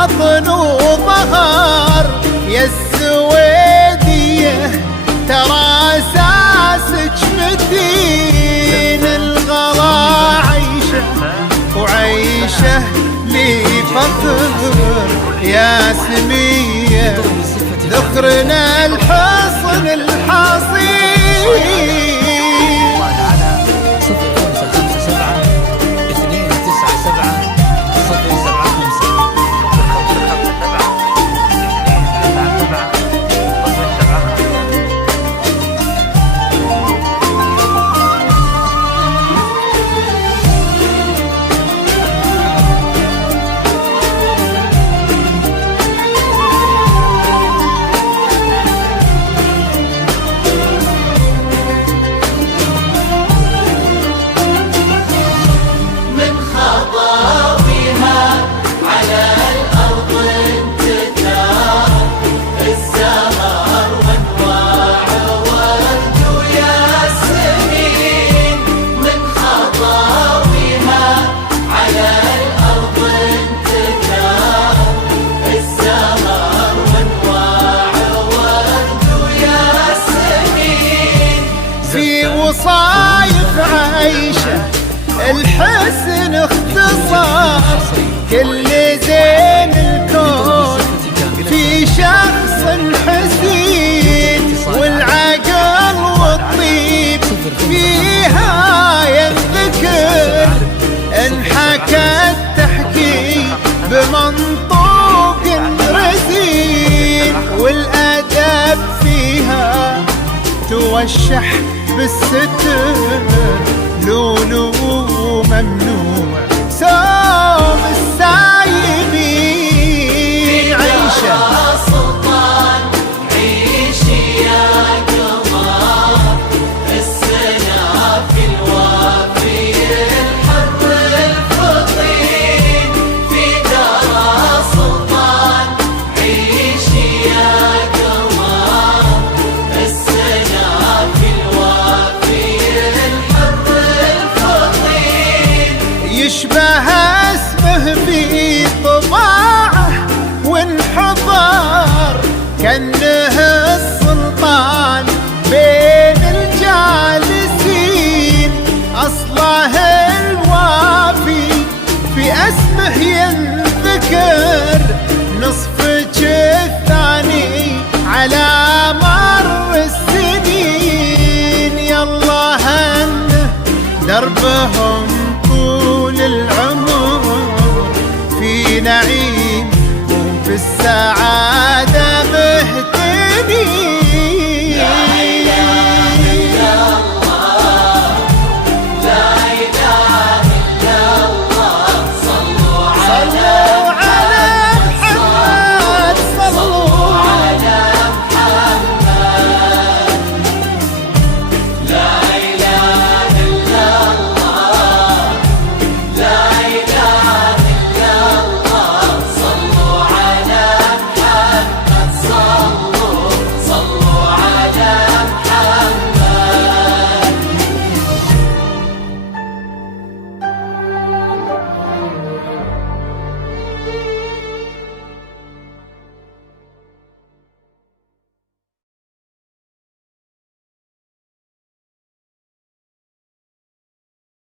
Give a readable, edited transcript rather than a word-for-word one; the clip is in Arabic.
بطن وظهر يا السويدية، ترى اساسك متين. الغلا عيشه وعيشه لي فخر يا سمية، ذكرنا الحصن الحصين. وصايف عيشه الحسن اختصار، كل زين الكون في شخص حسين، والعقل والطيب فيها ينذكر، انحكى التحكي بمنطوق رزين، والادب فيها توشح بالستر، لولو ممنوع سوم السايبين. عيشه سلطان عيشي يا قمر، السنافي الوافي الحر الفطين، في دار سلطان عيشي يا قمر، السنافي يشبه اسمه في طباعه وانحضر، كأنه السلطان بين الجالسين، أصله الوافي في اسمه ينذكر،